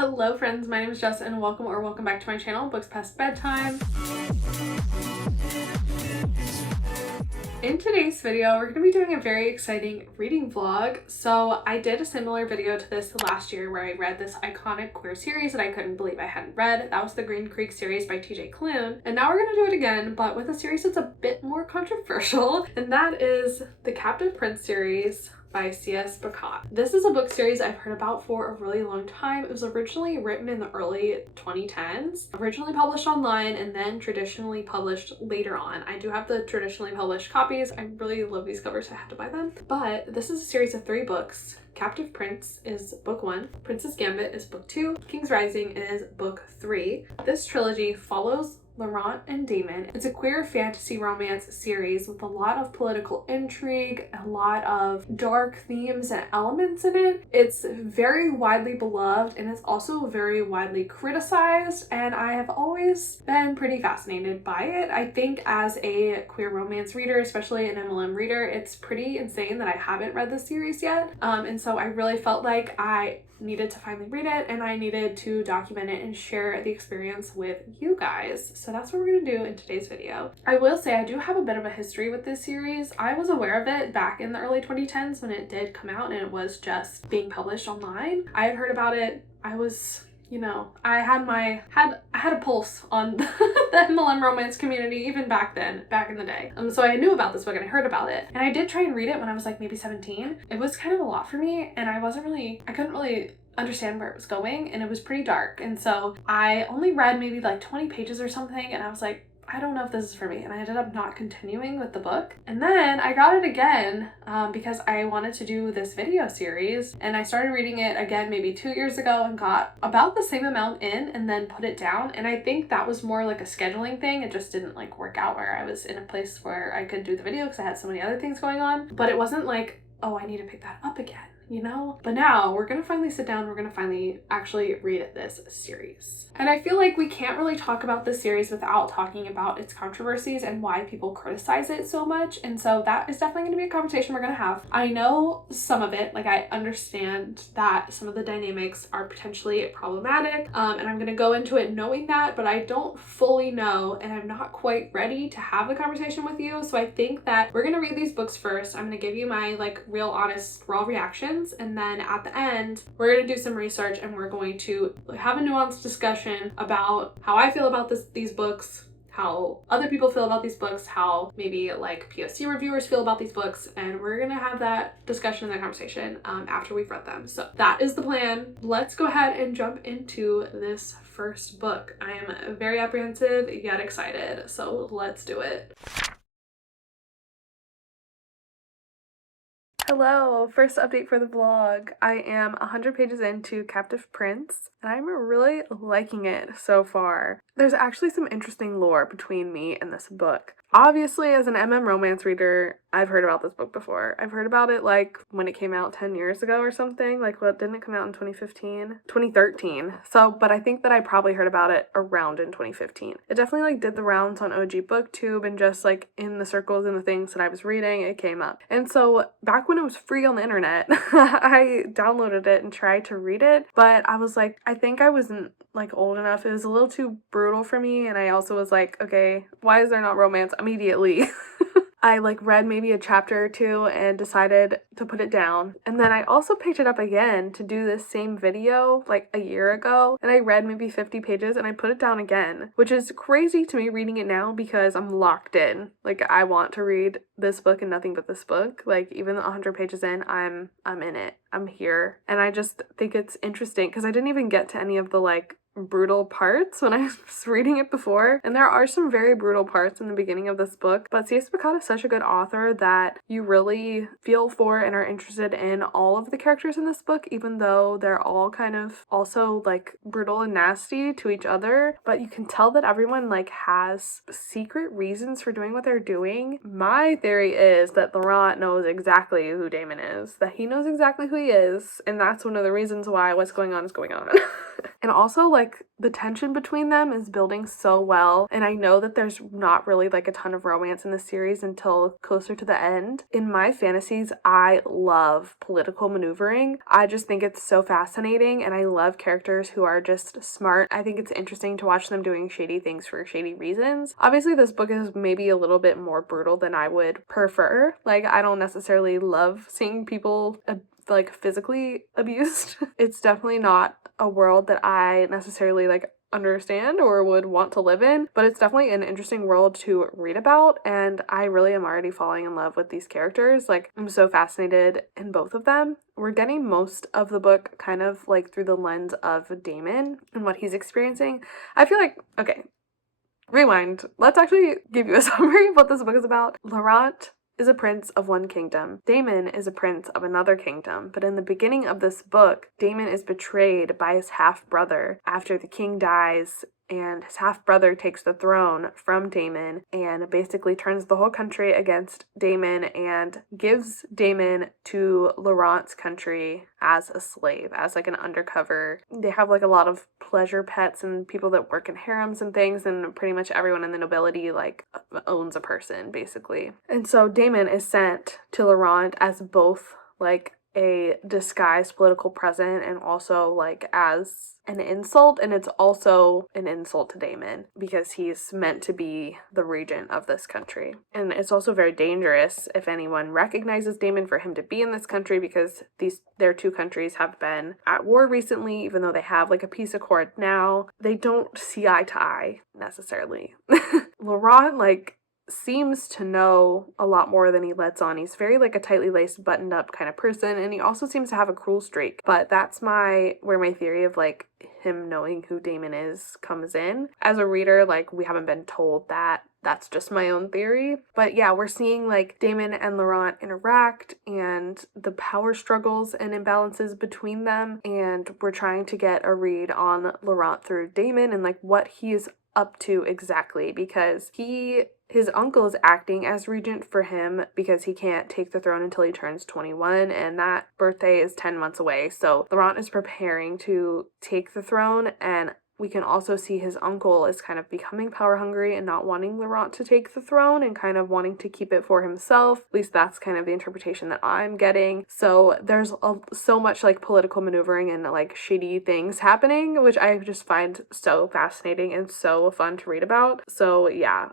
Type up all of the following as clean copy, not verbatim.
Hello friends, my name is Jess and welcome back to my channel, Books Past Bedtime. In today's video, we're going to be doing a very exciting reading vlog. So I did a similar video to this last year where I read this iconic queer series that I couldn't believe I hadn't read. That was the Green Creek series by TJ Klune. And now we're going to do it again, but with a series that's a bit more controversial, and that is the Captive Prince series by C.S. Bacot. This is a book series I've heard about for a really long time. It was originally written in the early 2010s, originally published online and then traditionally published later on. I do have the traditionally published copies. I really love these covers, so I had to buy them. But this is a series of 3 books. Captive Prince is book 1, Princess Gambit is book 2, King's Rising is book 3. This trilogy follows Laurent and Damon. It's a queer fantasy romance series with a lot of political intrigue, a lot of dark themes and elements in it. It's very widely beloved and it's also very widely criticized, and I have always been pretty fascinated by it. I think as a queer romance reader, especially an MLM reader, it's pretty insane that I haven't read this series yet. And so I really felt like I needed to finally read it and I needed to document it and share the experience with you guys. So that's what we're going to do in today's video. I will say I do have a bit of a history with this series. I was aware of it back in the early 2010s when it did come out and it was just being published online. I had heard about it. I was, you know, I had a pulse on the MLM romance community even back then, back in the day. So I knew about this book and I heard about it. And I did try and read it when I was like maybe 17. It was kind of a lot for me and I couldn't really understand where it was going, and it was pretty dark. And so I only read maybe like 20 pages or something and I was like, I don't know if this is for me, and I ended up not continuing with the book. And then I got it again because I wanted to do this video series, and I started reading it again maybe 2 years ago and got about the same amount in and then put it down. And I think that was more like a scheduling thing. It just didn't like work out where I was in a place where I could do the video because I had so many other things going on. But it wasn't like, oh, I need to pick that up again, you know? But now we're gonna finally sit down, we're gonna finally actually read this series. And I feel like we can't really talk about this series without talking about its controversies and why people criticize it so much. And so that is definitely gonna be a conversation we're gonna have. I know some of it, like I understand that some of the dynamics are potentially problematic, and I'm gonna go into it knowing that, but I don't fully know and I'm not quite ready to have the conversation with you. So I think that we're gonna read these books first. I'm gonna give you my like real honest raw reactions, and then at the end we're going to do some research and we're going to have a nuanced discussion about how I feel about these books, how other people feel about these books, how maybe like POC reviewers feel about these books, and we're gonna have that discussion and that conversation after we've read them. So that is the plan. Let's go ahead and jump into this first book. I am very apprehensive yet excited, so let's do it. Hello, first update for the vlog. I am 100 pages into Captive Prince and I'm really liking it so far. There's actually some interesting lore between me and this book. Obviously, as an romance reader, I've heard about this book before. I've heard about it like when it came out 10 years ago or something. Like, what, didn't it come out in 2015? 2013. So, but I think that I probably heard about it around in 2015. It definitely like did the rounds on OG BookTube and just like in the circles and the things that I was reading, it came up. And so back when it was free on the internet, I downloaded it and tried to read it, but I was like, I think I wasn't like old enough. It was a little too brutal for me, and I also was like, okay, why is there not romance immediately? I like read maybe a chapter or two and decided to put it down. And then I also picked it up again to do this same video like a year ago, and I read maybe 50 pages and I put it down again, which is crazy to me reading it now because I'm locked in. Like, I want to read this book and nothing but this book. Like, even 100 pages in, I'm in it. I'm here. And I just think it's interesting because I didn't even get to any of the like brutal parts when I was reading it before, and there are some very brutal parts in the beginning of this book, but C.S. Bacot is such a good author that you really feel for and are interested in all of the characters in this book, even though they're all kind of also like brutal and nasty to each other, but you can tell that everyone like has secret reasons for doing what they're doing. My theory is that Laurent knows exactly who Damon is, that he knows exactly who he is, and that's one of the reasons why what's going on is going on. And also, like, the tension between them is building so well. And I know that there's not really like a ton of romance in the series until closer to the end. In my fantasies, I love political maneuvering. I just think it's so fascinating, and I love characters who are just smart. I think it's interesting to watch them doing shady things for shady reasons. Obviously, this book is maybe a little bit more brutal than I would prefer. Like, I don't necessarily love seeing people like physically abused. It's definitely not a world that I necessarily like understand or would want to live in, but it's definitely an interesting world to read about, and I really am already falling in love with these characters. Like, I'm so fascinated in both of them. We're getting most of the book kind of like through the lens of Damon and what he's experiencing. I feel like, okay, rewind. Let's actually give you a summary of what this book is about. Laurent is a prince of one kingdom. Damon is a prince of another kingdom. But in the beginning of this book, Damon is betrayed by his half-brother after the king dies, and his half-brother takes the throne from Damon and basically turns the whole country against Damon and gives Damon to Laurent's country as a slave, as like an undercover. They have like a lot of pleasure pets and people that work in harems and things, and pretty much everyone in the nobility like owns a person basically. And so Damon is sent to Laurent as both like a disguised political present and also like as an insult, and it's also an insult to Damon because he's meant to be the regent of this country. And it's also very dangerous if anyone recognizes Damon for him to be in this country, because their two countries have been at war recently. Even though they have like a peace accord now, they don't see eye to eye necessarily. Laurent like seems to know a lot more than he lets on. He's very like a tightly laced, buttoned up kind of person, and he also seems to have a cruel streak. But that's where my theory of like him knowing who Damon is comes in. As a reader, like, we haven't been told that. That's just my own theory. But yeah, we're seeing like Damon and Laurent interact and the power struggles and imbalances between them, and we're trying to get a read on Laurent through Damon and like what he's up to exactly, because his uncle is acting as regent for him because he can't take the throne until he turns 21, and that birthday is 10 months away. So Laurent is preparing to take the throne, and we can also see his uncle is kind of becoming power hungry and not wanting Laurent to take the throne and kind of wanting to keep it for himself. At least that's kind of the interpretation that I'm getting. So there's so much like political maneuvering and like shady things happening, which I just find so fascinating and so fun to read about. So yeah,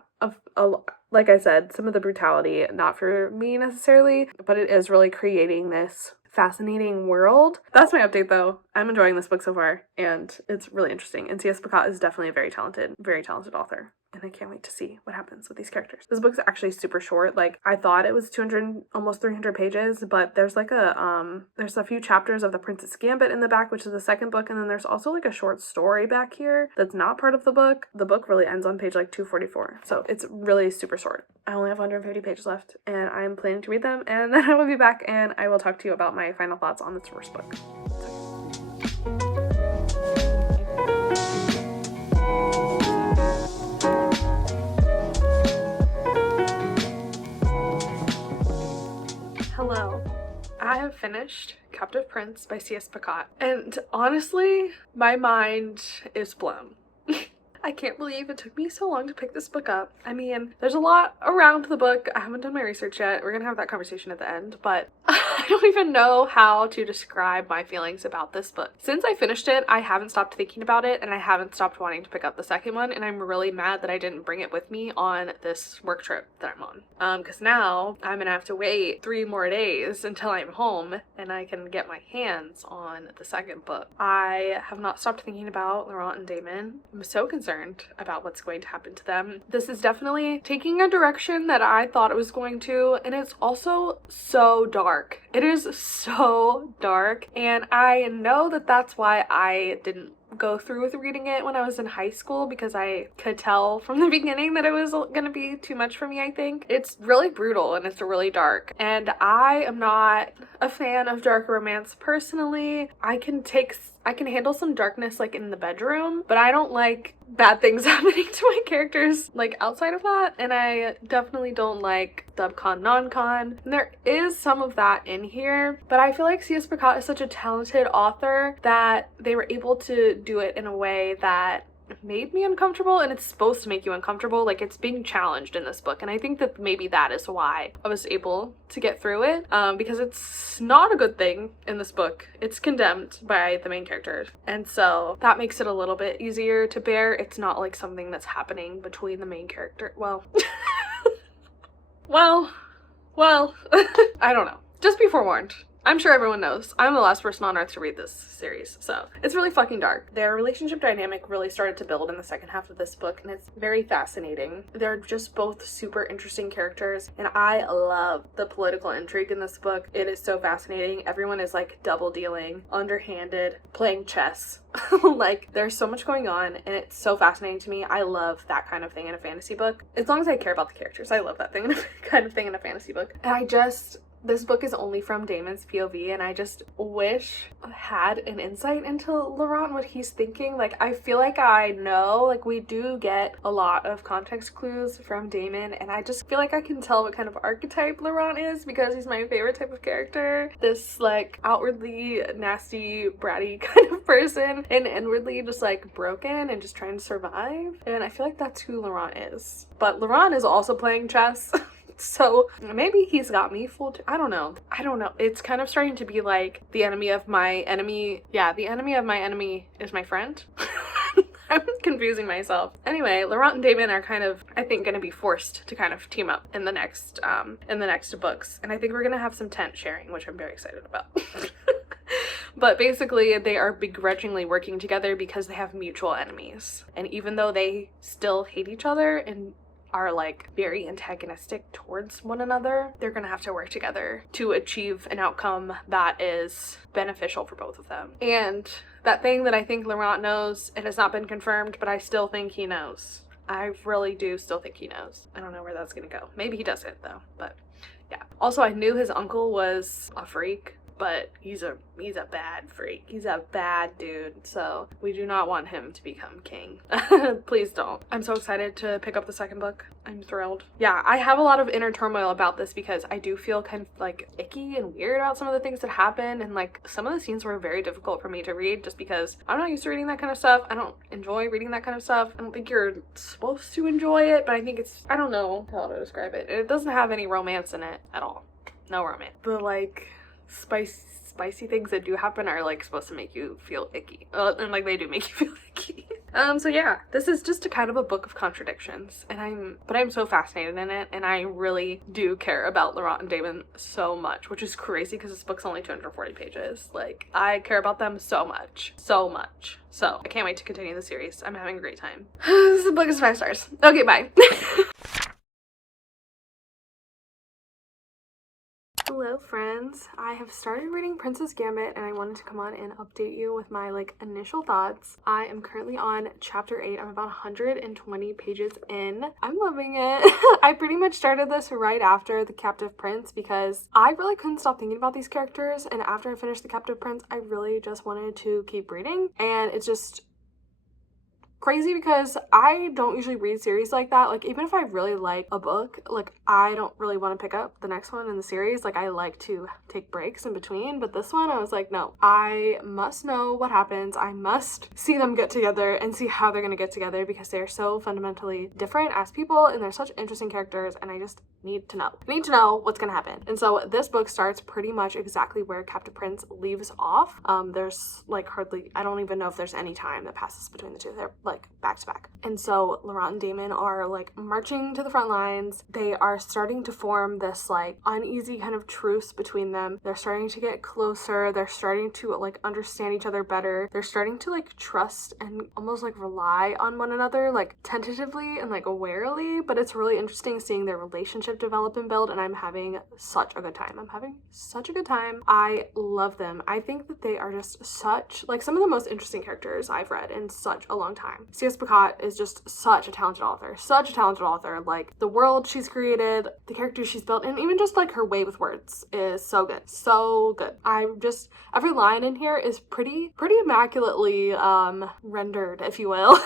like I said, some of the brutality, not for me necessarily, but it is really creating this fascinating world. That's my update though. I'm enjoying this book so far, and it's really interesting. And C.S. Picot is definitely a very talented author. And I can't wait to see what happens with these characters. This book's actually super short. Like, I thought it was 200, almost 300 pages, but there's like there's a few chapters of The Princess Gambit in the back, which is the second book, and then there's also like a short story back here that's not part of the book. The book really ends on page like 244, so it's really super short. I only have 150 pages left, and I'm planning to read them, and then I will be back, and I will talk to you about my final thoughts on this first book. Hello. I have finished Captive Prince by C.S. Picot, and honestly, my mind is blown. I can't believe it took me so long to pick this book up. I mean, there's a lot around the book. I haven't done my research yet. We're gonna have that conversation at the end, but I don't even know how to describe my feelings about this book. Since I finished it, I haven't stopped thinking about it, and I haven't stopped wanting to pick up the second one, and I'm really mad that I didn't bring it with me on this work trip that I'm on. Because now I'm gonna have to wait 3 more days until I'm home and I can get my hands on the second book. I have not stopped thinking about Laurent and Damon. I'm so concerned about what's going to happen to them. This is definitely taking a direction that I thought it was going to, and it's also so dark. It is so dark, and I know that that's why I didn't go through with reading it when I was in high school, because I could tell from the beginning that it was gonna be too much for me. I think it's really brutal and it's really dark, and I am not a fan of dark romance personally. I can handle some darkness like in the bedroom, but I don't like bad things happening to my characters like outside of that, and I definitely don't like subcon non-con, and there is some of that in here, but I feel like C.S. Picot is such a talented author that they were able to do it in a way that made me uncomfortable, and it's supposed to make you uncomfortable. Like, it's being challenged in this book, and I think that maybe that is why I was able to get through it, because it's not a good thing in this book. It's condemned by the main characters, and so that makes it a little bit easier to bear. It's not like something that's happening between the main character. Well, I don't know. Just be forewarned. I'm sure everyone knows. I'm the last person on earth to read this series, so it's really fucking dark. Their relationship dynamic really started to build in the second half of this book, and it's very fascinating. They're just both super interesting characters, and I love the political intrigue in this book. It is so fascinating. Everyone is like double dealing, underhanded, playing chess. Like, there's so much going on, and it's so fascinating to me. I love that kind of thing in a fantasy book. As long as I care about the characters, I love that kind of thing in a fantasy book. And this book is only from Damon's POV, and I just wish I had an insight into Laurent, what he's thinking. Like, I feel like I know, like, we do get a lot of context clues from Damon, and I just feel like I can tell what kind of archetype Laurent is, because he's my favorite type of character. This, like, outwardly nasty, bratty kind of person, and inwardly just, like, broken and just trying to survive. And I feel like that's who Laurent is. But Laurent is also playing chess. So maybe he's got me fooled. I don't know. It's kind of starting to be like the enemy of my enemy. Yeah, the enemy of my enemy is my friend. I'm confusing myself. Anyway, Laurent and Damon are kind of, I think, going to be forced to kind of team up in the next books. And I think we're going to have some tent sharing, which I'm very excited about. But basically, they are begrudgingly working together because they have mutual enemies. And even though they still hate each other and are like very antagonistic towards one another, they're gonna have to work together to achieve an outcome that is beneficial for both of them. And that thing that I think Laurent knows, it has not been confirmed, but I still think he knows. I really do still think he knows. I don't know where that's gonna go. Maybe he doesn't though, but yeah. Also, I knew his uncle was a freak, but he's a bad freak. He's a bad dude, so we do not want him to become king. Please don't. I'm so excited to pick up the second book. I'm thrilled. Yeah, I have a lot of inner turmoil about this because I do feel kind of like icky and weird about some of the things that happen, and like some of the scenes were very difficult for me to read just because I'm not used to reading that kind of stuff. I don't enjoy reading that kind of stuff. I don't think you're supposed to enjoy it, but I think it's, I don't know how to describe it. It doesn't have any romance in it at all. No romance. The like spicy things that do happen are like supposed to make you feel icky, and like they do make you feel icky. So yeah, this is just a kind of a book of contradictions, and I'm so fascinated in it, and I really do care about Laurent and Damon so much, which is crazy because this book's only 240 pages. Like, I care about them so much. So I can't wait to continue the series. I'm having a great time. This book is 5 stars. Okay, bye. Hello friends, I have started reading Princess Gambit, and I wanted to come on and update you with my like initial thoughts. I am currently on chapter 8. I'm about 120 pages in. I'm loving it. I pretty much started this right after The Captive Prince because I really couldn't stop thinking about these characters, and after I finished The Captive Prince I really just wanted to keep reading, and it's just crazy because I don't usually read series like that. Like, even if I really like a book, like I don't really want to pick up the next one in the series. Like, I like to take breaks in between, but this one I was like, no, I must know what happens. I must see them get together and see how they're gonna get together because they're so fundamentally different as people and they're such interesting characters, and I just need to know. I need to know what's gonna happen. And so this book starts pretty much exactly where Captive Prince leaves off. There's like hardly, I don't even know if there's any time that passes between the two. They're like back to back. And so Laurent and Damon are like marching to the front lines. They are starting to form this like uneasy kind of truce between them. They're starting to get closer. They're starting to like understand each other better. They're starting to like trust and almost like rely on one another, like tentatively and like warily. But it's really interesting seeing their relationship develop and build, and I'm having such a good time. I love them. I think that they are just such like some of the most interesting characters I've read in such a long time. C.S. Picot is just such a talented author. Like, the world she's created, the characters she's built, and even just like her way with words is so good. Every line in here is pretty immaculately rendered, if you will.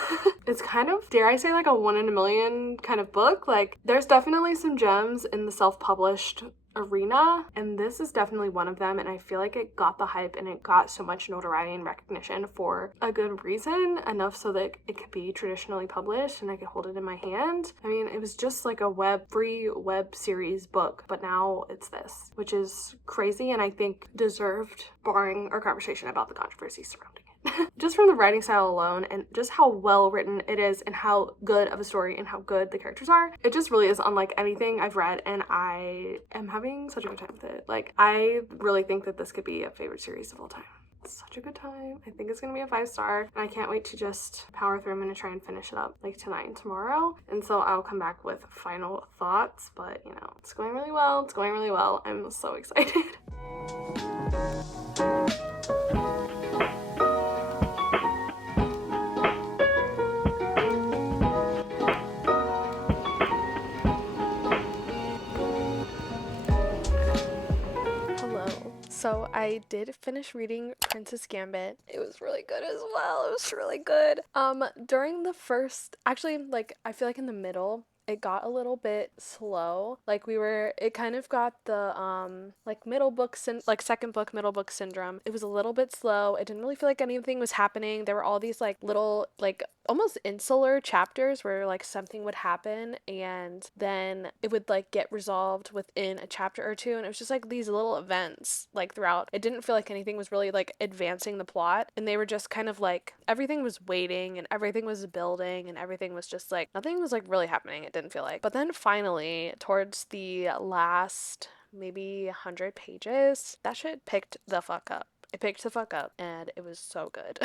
It's kind of, dare I say, like a 1 in a million kind of book. Like, there's definitely some gems in the self-published arena, and this is definitely one of them, and I feel like it got the hype and it got so much notoriety and recognition for a good reason, enough so that it could be traditionally published and I could hold it in my hand. I mean, it was just like a free web series book, but now it's this, which is crazy and I think deserved, barring our conversation about the controversies surrounding it. Just from the writing style alone and just how well written it is and how good of a story and how good the characters are, it just really is unlike anything I've read, and I am having such a good time with it. Like, I really think that this could be a favorite series of all time. It's such a good time. I think it's gonna be a 5-star, and I can't wait to just power through. I'm gonna try and finish it up like tonight and tomorrow, and so I'll come back with final thoughts, but you know, it's going really well. It's going really well. I'm so excited. So I did finish reading Princess Gambit. It was really good as well. It was really good. During the first, actually, like, I feel like in the middle, it got a little bit slow. Like, it kind of got the, like, second book, middle book syndrome. It was a little bit slow. It didn't really feel like anything was happening. There were all these, like, little, like, almost insular chapters where, like, something would happen and then it would, like, get resolved within a chapter or two, and it was just, like, these little events, like, throughout. It didn't feel like anything was really, like, advancing the plot, and they were just kind of, like, everything was waiting and everything was building and everything was just, like, nothing was, like, really happening, it didn't feel like. But then finally, towards the last maybe 100 pages, that shit picked the fuck up. It picked the fuck up, and it was so good.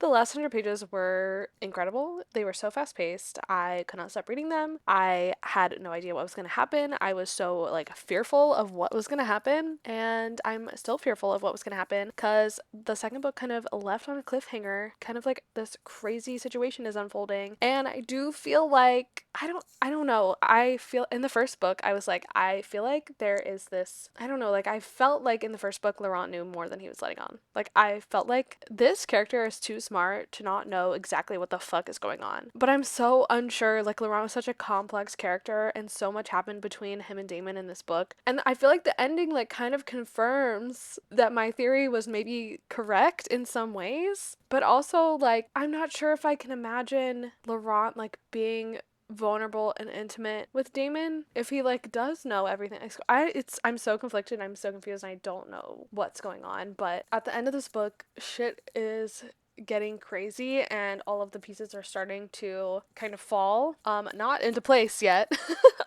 The last 100 pages were incredible. They were so fast paced. I could not stop reading them. I had no idea what was going to happen. I was so, like, fearful of what was going to happen, and I'm still fearful of what was going to happen because the second book kind of left on a cliffhanger. Kind of like this crazy situation is unfolding, and I do feel like I don't know. I feel in the first book I was like, I feel like there is this, I don't know, like, I felt like in the first book Laurent knew more than he was letting on. Like, I felt like this character is too smart to not know exactly what the fuck is going on. But I'm so unsure. Like, Laurent was such a complex character and so much happened between him and Damon in this book. And I feel like the ending, like, kind of confirms that my theory was maybe correct in some ways. But also, like, I'm not sure if I can imagine Laurent, like, being vulnerable and intimate with Damon if he, like, does know everything. I'm so conflicted, I'm so confused, and I don't know what's going on. But at the end of this book, shit is getting crazy and all of the pieces are starting to kind of fall, not into place yet.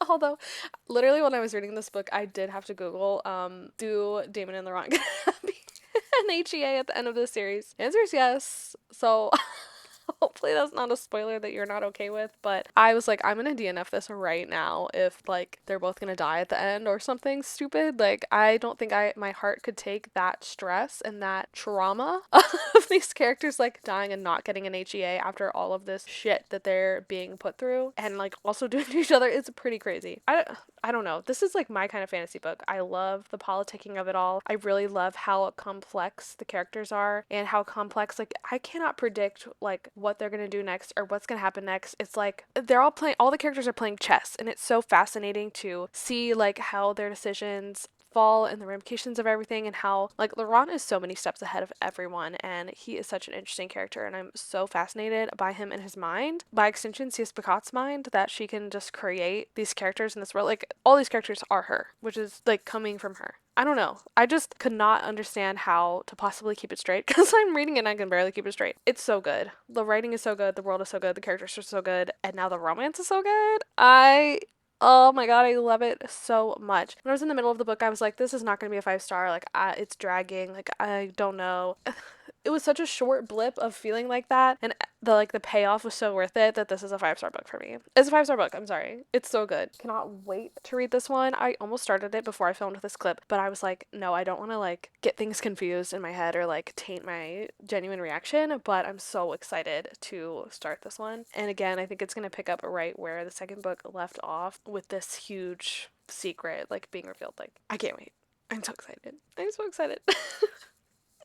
Although literally when I was reading this book I did have to Google, do Damon and Laurent get happy an HEA at the end of this series? The answer is yes. So hopefully that's not a spoiler that you're not okay with, but I was like, I'm gonna DNF this right now if, like, they're both gonna die at the end or something stupid. Like, I don't think my heart could take that stress and that trauma of these characters, like, dying and not getting an HEA after all of this shit that they're being put through and, like, also doing to each other. It's pretty crazy. I don't know. This is, like, my kind of fantasy book. I love the politicking of it all. I really love how complex the characters are and how complex, like, I cannot predict, like, what they're gonna do next or what's gonna happen next. It's like all the characters are playing chess, and it's so fascinating to see, like, how their decisions fall and the ramifications of everything, and how, like, Laurent is so many steps ahead of everyone, and he is such an interesting character, and I'm so fascinated by him and his mind. By extension, C.S. Picot's mind, that she can just create these characters in this world. Like, all these characters are her, which is, like, coming from her. I don't know. I just could not understand how to possibly keep it straight because I'm reading it and I can barely keep it straight. It's so good. The writing is so good. The world is so good. The characters are so good. And now the romance is so good. Oh my god, I love it so much. When I was in the middle of the book, I was like, this is not going to be a 5-star. Like, it's dragging. Like, I don't know. It was such a short blip of feeling like that, and the payoff was so worth it that this is a 5-star book for me. It's a 5-star book, I'm sorry. It's so good. Cannot wait to read this one. I almost started it before I filmed this clip, but I was like, no, I don't want to, like, get things confused in my head or, like, taint my genuine reaction, but I'm so excited to start this one. And again, I think it's going to pick up right where the second book left off with this huge secret, like, being revealed. Like, I can't wait. I'm so excited. I'm so excited.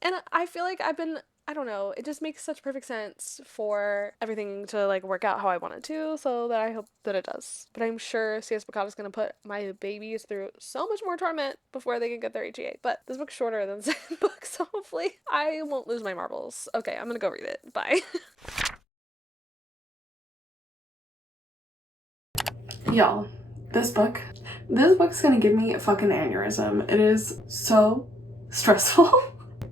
And I feel like I've been I don't know, it just makes such perfect sense for everything to like work out how I want it to, so that I hope that it does. But I'm sure C.S. Bacata's gonna put my babies through so much more torment before they can get their HEA. But this book's shorter than the second book, so hopefully I won't lose my marbles. Okay, I'm gonna go read it. Bye. Y'all, this book's gonna give me a fucking aneurysm. It is so stressful.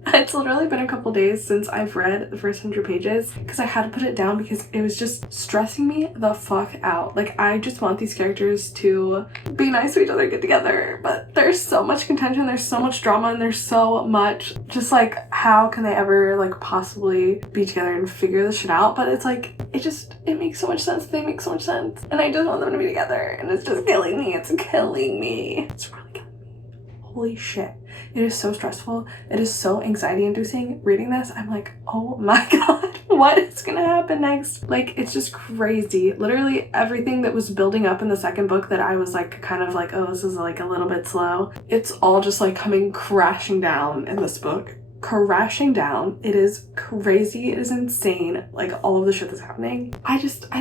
It's literally been a couple days since I've read the first 100 pages because I had to put it down because it was just stressing me the fuck out. Like, I just want these characters to be nice to each other, get together, but there's so much contention, there's so much drama, and there's so much just like, how can they ever like possibly be together and figure this shit out? But it's like, it makes so much sense. They make so much sense, and I just want them to be together, and it's just killing me. It's killing me. It's really killing me. Holy shit. It is so stressful. It is so anxiety inducing. Reading this, I'm like, oh my god, what is gonna happen next? Like, it's just crazy. Literally everything that was building up in the second book that I was like kind of like, oh, this is like a little bit slow, it's all just like coming crashing down in this book. Crashing down. It is crazy. It is insane. Like, all of the shit that's happening. I don't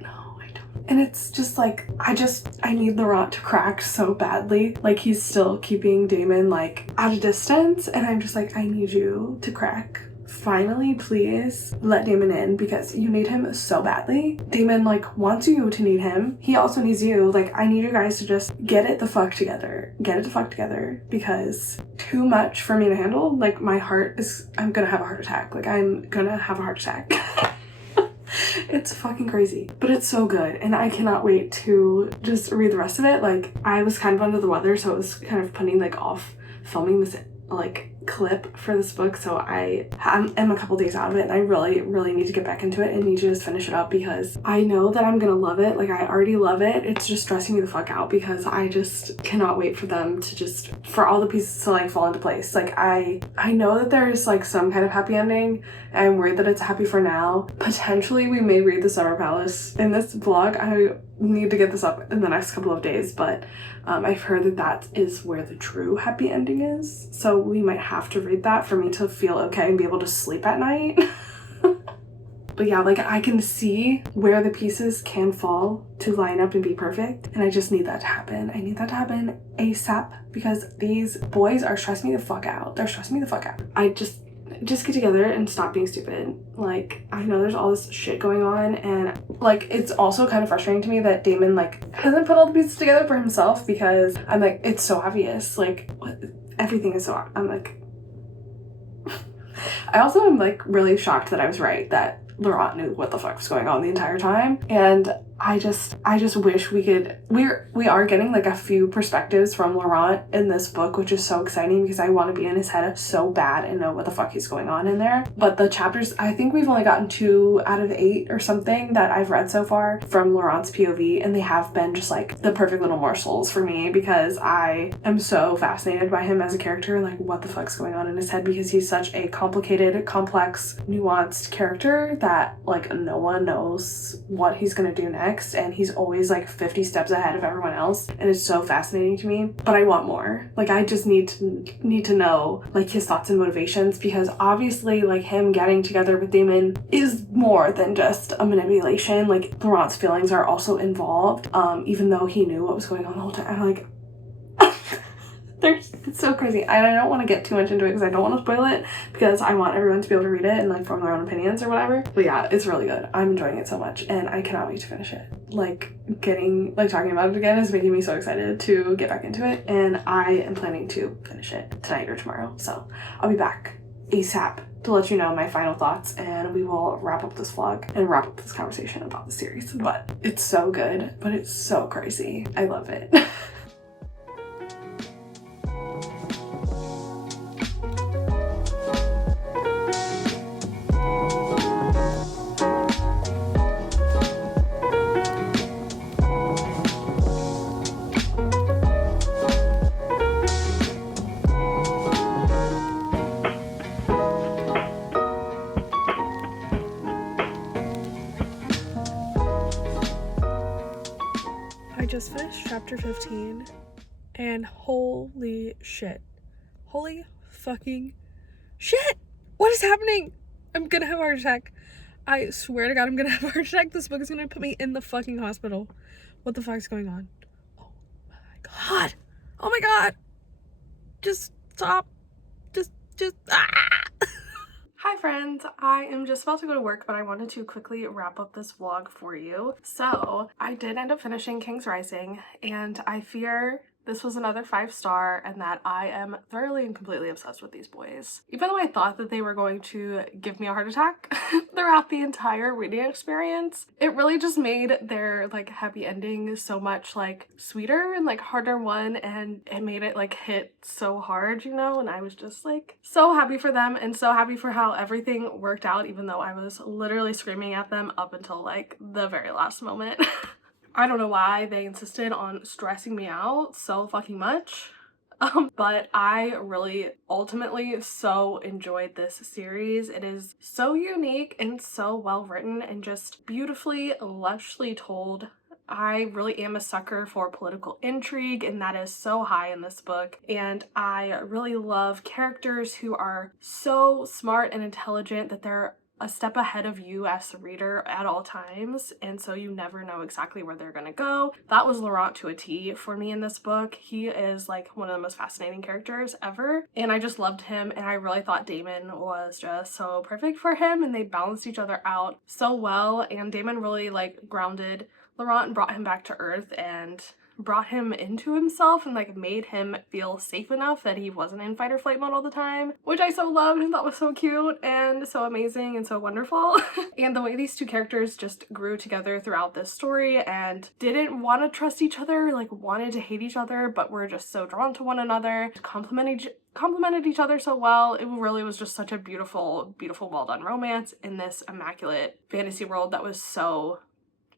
know. And it's just like, I need Laurent to crack so badly. Like, he's still keeping Damon like at a distance, and I'm just like, I need you to crack. Finally, please let Damon in, because you need him so badly. Damon like wants you to need him. He also needs you. Like, I need you guys to just get it the fuck together. Get it the fuck together, because too much for me to handle. Like, I'm gonna have a heart attack. Like, I'm gonna have a heart attack. It's fucking crazy, but it's so good, and I cannot wait to just read the rest of it. Like, I was kind of under the weather, so it was kind of putting like off filming this like clip for this book, so I am a couple days out of it, and I really need to get back into it and need to just finish it up, because I know that I'm gonna love it. Like, I already love it. It's just stressing me the fuck out because I just cannot wait for them to just, for all the pieces to like fall into place. Like, I know that there's like some kind of happy ending. I'm worried that it's happy for now. Potentially we may read the Summer Palace in this vlog. I need to get this up in the next couple of days, but I've heard that is where the true happy ending is, so we might have to read that for me to feel okay and be able to sleep at night. But yeah, like, I can see where the pieces can fall to line up and be perfect, and I just need that to happen. I need that to happen ASAP, because these boys are stressing me the fuck out. They're stressing me the fuck out. I just get together and stop being stupid. Like, I know there's all this shit going on, and like, it's also kind of frustrating to me that Damon like hasn't put all the pieces together for himself, because I'm like, it's so obvious. Like, everything is so, I'm like, I also am like really shocked that I was right, that Laurent knew what the fuck was going on the entire time. And I just wish we are getting like a few perspectives from Laurent in this book, which is so exciting, because I want to be in his head so bad and know what the fuck is going on in there. But the chapters, I think we've only gotten 2 out of 8 or something that I've read so far from Laurent's POV, and they have been just like the perfect little morsels for me, because I am so fascinated by him as a character, like what the fuck's going on in his head, because he's such a complicated, complex, nuanced character that like no one knows what he's gonna do next. And he's always like 50 steps ahead of everyone else, and it's so fascinating to me. But I want more. Like, I just need to know like his thoughts and motivations, because obviously like him getting together with Damon is more than just a manipulation. Like, Laurent's feelings are also involved, even though he knew what was going on the whole time. I'm like, it's so crazy. I don't want to get too much into it because I don't want to spoil it, because I want everyone to be able to read it and like form their own opinions or whatever. But yeah, it's really good. I'm enjoying it so much, and I cannot wait to finish it. Like, talking about it again is making me so excited to get back into it, and I am planning to finish it tonight or tomorrow. So I'll be back ASAP to let you know my final thoughts, and we will wrap up this vlog and wrap up this conversation about the series. But it's so good, but it's so crazy. I love it. I just finished chapter 15, and holy shit. Holy fucking shit! What is happening? I'm gonna have a heart attack. I swear to God, I'm gonna have a heart attack. This book is gonna put me in the fucking hospital. What the fuck's going on? Oh my God. Oh my God. Just stop. Just, ah! Hi friends, I am just about to go to work, but I wanted to quickly wrap up this vlog for you. So I did end up finishing King's Rising, and I fear this was another 5-star and that I am thoroughly and completely obsessed with these boys. Even though I thought that they were going to give me a heart attack throughout the entire reading experience, it really just made their like happy ending so much like sweeter and like harder won, and it made it like hit so hard, you know, and I was just like so happy for them and so happy for how everything worked out, even though I was literally screaming at them up until like the very last moment. I don't know why they insisted on stressing me out so fucking much, but I really ultimately so enjoyed this series. It is so unique and so well written and just beautifully, lushly told. I really am a sucker for political intrigue, and that is so high in this book. And I really love characters who are so smart and intelligent that they're a step ahead of you as the reader at all times, and so you never know exactly where they're gonna go. That was Laurent to a T for me in this book. He is like one of the most fascinating characters ever, and I just loved him, and I really thought Damon was just so perfect for him, and they balanced each other out so well, and Damon really like grounded Laurent and brought him back to earth and brought him into himself and like made him feel safe enough that he wasn't in fight or flight mode all the time, which I so loved and thought was so cute and so amazing and so wonderful. And the way these two characters just grew together throughout this story and didn't want to trust each other, like wanted to hate each other, but were just so drawn to one another, complemented each other so well. It really was just such a beautiful, beautiful, well done romance in this immaculate fantasy world that was so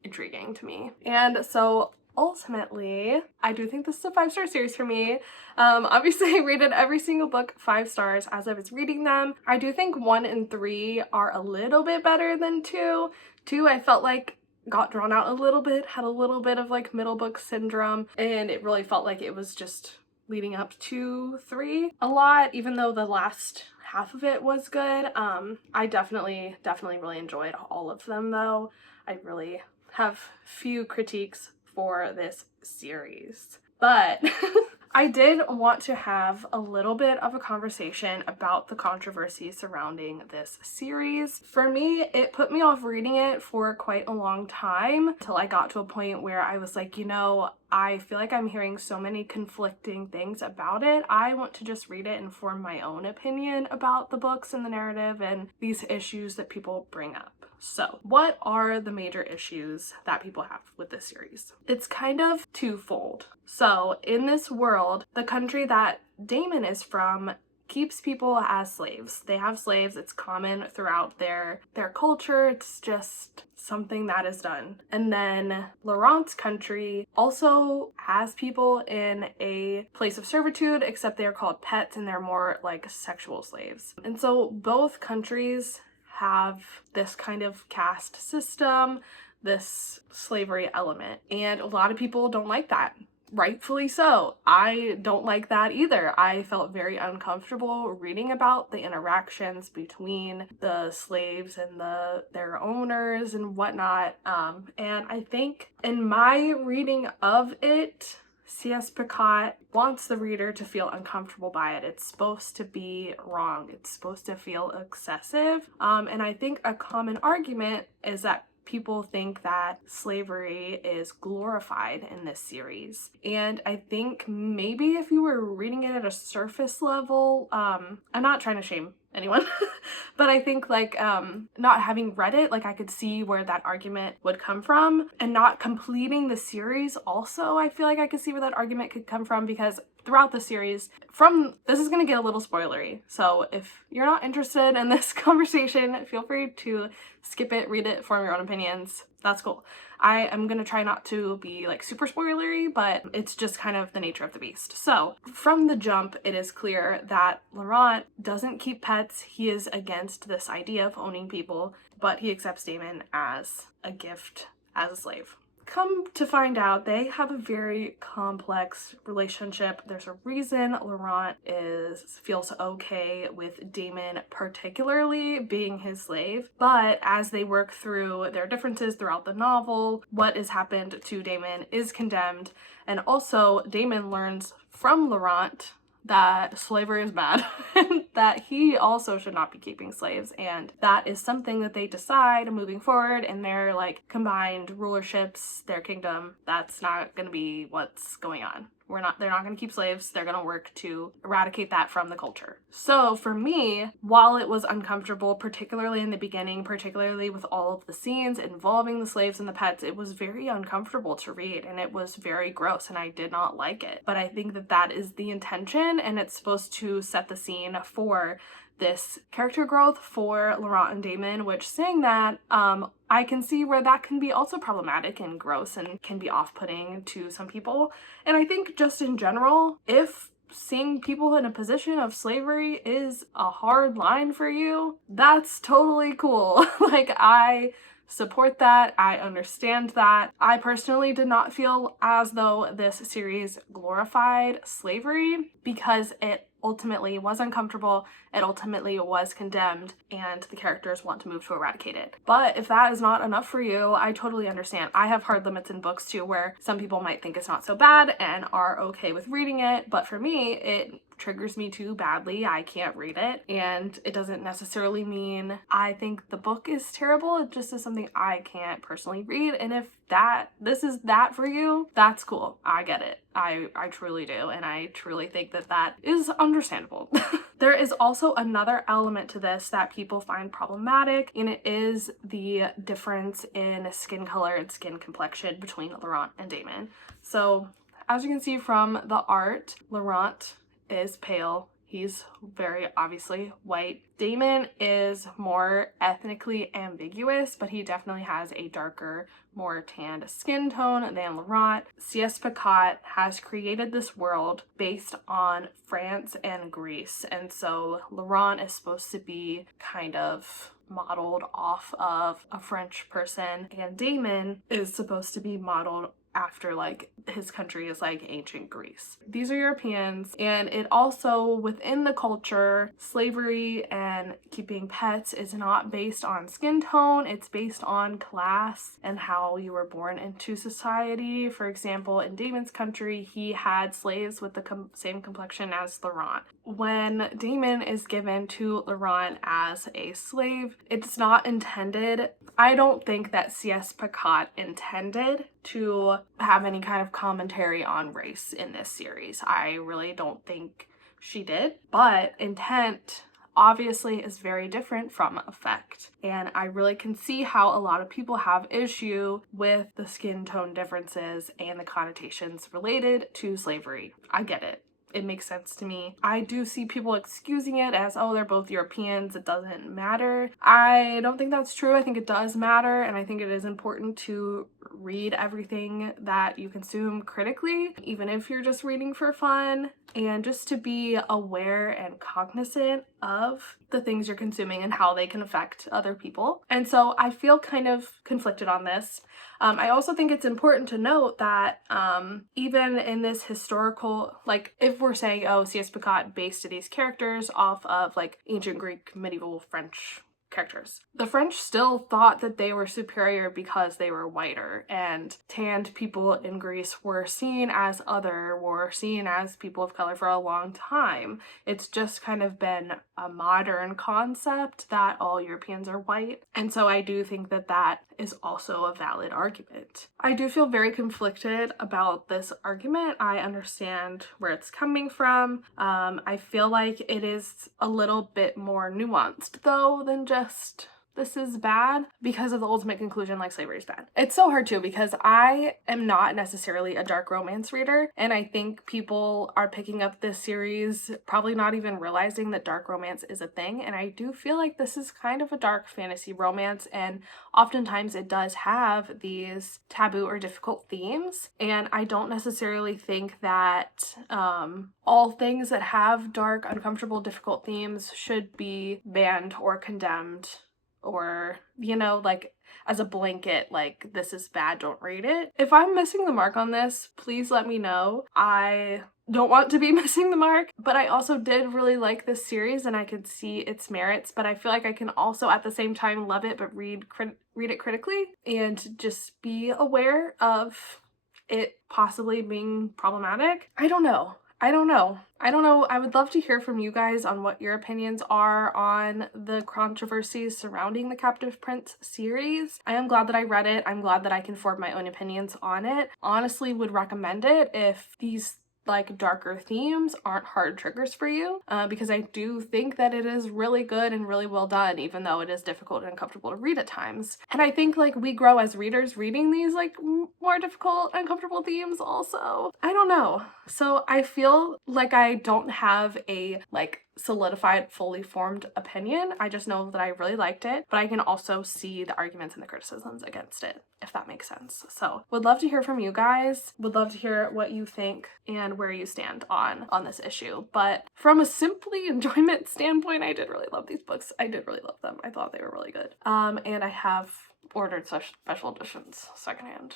intriguing to me. And so ultimately, I do think this is a 5-star series for me. Obviously, I rated every single book 5 stars as I was reading them. I do think 1 and 3 are a little bit better than 2. 2, I felt like got drawn out a little bit, had a little bit of like middle book syndrome, and it really felt like it was just leading up to 3 a lot, even though the last half of it was good. I definitely really enjoyed all of them though. I really have few critiques for this series, but I did want to have a little bit of a conversation about the controversy surrounding this series. For me, it put me off reading it for quite a long time until I got to a point where I was like, you know, I feel like I'm hearing so many conflicting things about it. I want to just read it and form my own opinion about the books and the narrative and these issues that people bring up. So, what are the major issues that people have with this series? It's kind of twofold. So, in this world, the country that Damon is from keeps people as slaves. They have slaves. It's common throughout their culture. It's just something that is done. And then Laurent's country also has people in a place of servitude, except they're called pets and they're more like sexual slaves. And so both countries have this kind of caste system, this slavery element, and a lot of people don't like that. Rightfully so. I don't like that either. I felt very uncomfortable reading about the interactions between the slaves and their owners and whatnot. And I think in my reading of it, C.S. Picot wants the reader to feel uncomfortable by it. It's supposed to be wrong. It's supposed to feel excessive. And I think a common argument is that people think that slavery is glorified in this series. And I think maybe if you were reading it at a surface level, I'm not trying to shame anyone, but I think like not having read it, like I could see where that argument would come from, and not completing the series also, I feel like I could see where that argument could come from, because throughout the series, this is gonna get a little spoilery, so if you're not interested in this conversation, feel free to skip it, read it, form your own opinions. That's cool. I am gonna try not to be like super spoilery, but it's just kind of the nature of the beast. So from the jump, it is clear that Laurent doesn't keep pets. He is against this idea of owning people, but he accepts Damon as a gift, as a slave. come to find out, they have a very complex relationship. There's a reason Laurent feels okay with Damon particularly being his slave, but as they work through their differences throughout the novel, what has happened to Damon is condemned, and also Damon learns from Laurent that slavery is bad and that he also should not be keeping slaves, and that is something that they decide moving forward in their like combined rulerships, their kingdom. That's not going to be what's going on. They're not going to keep slaves. They're going to work to eradicate that from the culture. So for me, while it was uncomfortable, particularly in the beginning, particularly with all of the scenes involving the slaves and the pets, it was very uncomfortable to read and it was very gross and I did not like it. But I think that that is the intention, and it's supposed to set the scene for this character growth for Laurent and Damon, which, saying that, I can see where that can be also problematic and gross and can be off-putting to some people. And I think just in general, if seeing people in a position of slavery is a hard line for you, that's totally cool. Like, I support that. I understand that. I personally did not feel as though this series glorified slavery because it ultimately was uncomfortable, it ultimately was condemned, and the characters want to move to eradicate it. But if that is not enough for you, I totally understand. I have hard limits in books too, where some people might think it's not so bad and are okay with reading it, but for me, it triggers me too badly. I can't read it, and it doesn't necessarily mean I think the book is terrible. It just is something I can't personally read, and if this is that for you, that's cool. I get it. I truly do, and I truly think that that is understandable. There is also another element to this that people find problematic, and it is the difference in skin color and skin complexion between Laurent and Damon. So as you can see from the art, Laurent is pale. He's very obviously white. Damon is more ethnically ambiguous, but he definitely has a darker, more tanned skin tone than Laurent. C.S. Picot has created this world based on France and Greece, and so Laurent is supposed to be kind of modeled off of a French person, and Damon is supposed to be modeled after, like, his country is like ancient Greece. These are Europeans, and it also, within the culture, slavery and keeping pets is not based on skin tone, it's based on class and how you were born into society. For example, in Damon's country, he had slaves with the same complexion as Laurent. When Damon is given to Laurent as a slave, it's not intended. I don't think that C.S. Picot intended to have any kind of commentary on race in this series. I really don't think she did, but intent obviously is very different from effect, and I really can see how a lot of people have issue with the skin tone differences and the connotations related to slavery. I get it. It makes sense to me. I do see people excusing it as, oh, they're both Europeans, it doesn't matter. I don't think that's true. I think it does matter, and I think it is important to read everything that you consume critically, even if you're just reading for fun, and just to be aware and cognizant of the things you're consuming and how they can affect other people. And so I feel kind of conflicted on this. I also think it's important to note that even in this historical, like, if we're saying, oh, C.S. Picot based these characters off of like ancient Greek, medieval French characters, the French still thought that they were superior because they were whiter, and tanned people in Greece were seen as people of color for a long time. It's just kind of been a modern concept that all Europeans are white, and so I do think that that is also a valid argument. I do feel very conflicted about this argument. I understand where it's coming from. I feel like it is a little bit more nuanced though than just this is bad, because of the ultimate conclusion, like, slavery is bad. It's so hard too, because I am not necessarily a dark romance reader, and I think people are picking up this series probably not even realizing that dark romance is a thing, and I do feel like this is kind of a dark fantasy romance, and oftentimes it does have these taboo or difficult themes, and I don't necessarily think that all things that have dark, uncomfortable, difficult themes should be banned or condemned or, you know, like as a blanket, like this is bad, don't read it. If I'm missing the mark on this, please let me know. I don't want to be missing the mark, but I also did really like this series and I could see its merits, but I feel like I can also at the same time love it but read it critically and just be aware of it possibly being problematic. I don't know. I would love to hear from you guys on what your opinions are on the controversies surrounding the Captive Prince series. I am glad that I read it. I'm glad that I can form my own opinions on it. Honestly, would recommend it if these like darker themes aren't hard triggers for you, because I do think that it is really good and really well done, even though it is difficult and uncomfortable to read at times. And I think like we grow as readers reading these like more difficult, uncomfortable themes also. I don't know. So I feel like I don't have a like solidified, fully formed opinion. I just know that I really liked it, but I can also see the arguments and the criticisms against it, if that makes sense. So would love to hear from you guys. Would love to hear what you think and where you stand on this issue. But from a simply enjoyment standpoint, I did really love these books. I did really love them. I thought they were really good. And I have ordered such special editions secondhand.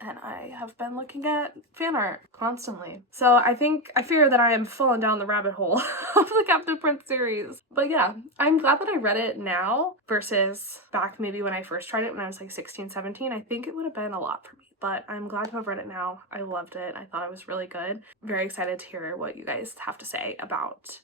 And I have been looking at fan art constantly. So I fear that I am falling down the rabbit hole of the Captive Prince series. But yeah, I'm glad that I read it now versus back maybe when I first tried it when I was like 16, 17. I think it would have been a lot for me. But I'm glad to have read it now. I loved it. I thought it was really good. Very excited to hear what you guys have to say about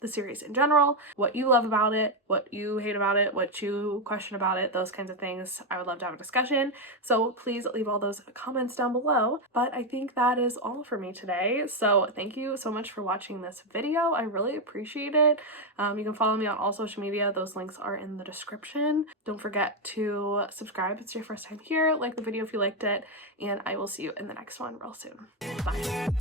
the series in general, what you love about it, what you hate about it, what you question about it, those kinds of things. I would love to have a discussion, so please leave all those comments down below. But I think that is all for me today, so thank you so much for watching this video. I really appreciate it. You can follow me on all social media. Those links are in the description. Don't forget to subscribe if it's your first time here, like the video if you liked it, and I will see you in the next one real soon. Bye.